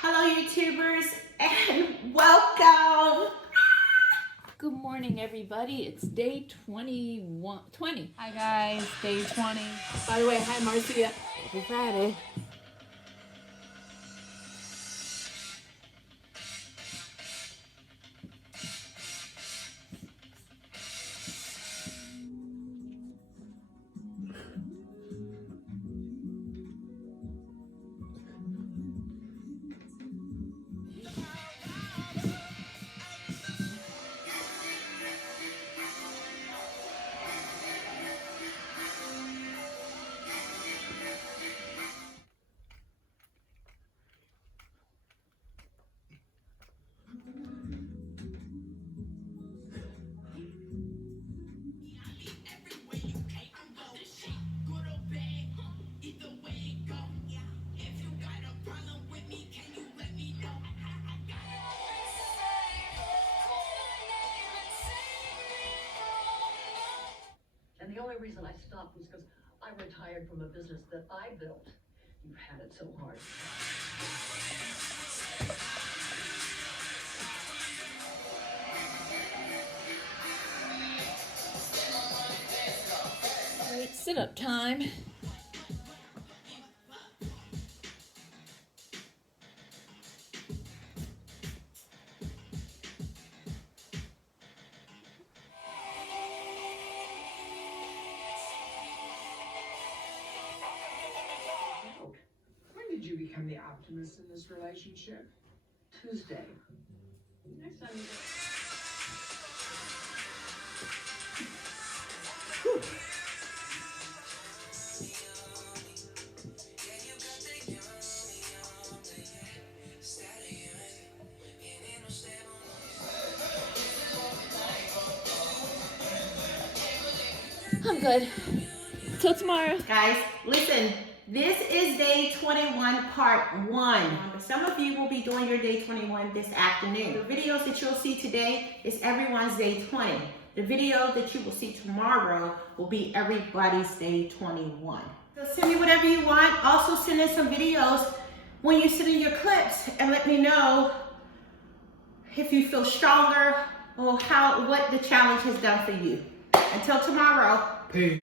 Hello YouTubers and welcome. Good morning everybody. It's day 20. Hi guys, day 20. By the way, hi Marcia. Happy Friday. And the only reason I stopped was because I retired from a business that I built. You've had it so hard. Alright, sit up time. When did you become the optimist in this relationship? Tuesday. Next time you go. I'm good. Till tomorrow. Guys, listen, this is day 21, part 1. Some of you will be doing your day 21 this afternoon. The videos that you'll see today is everyone's day 20. The video that you will see tomorrow will be everybody's day 21. So send me whatever you want. Also send in some videos when you send in your clips and let me know if you feel stronger or what the challenge has done for you. Until tomorrow. Peace.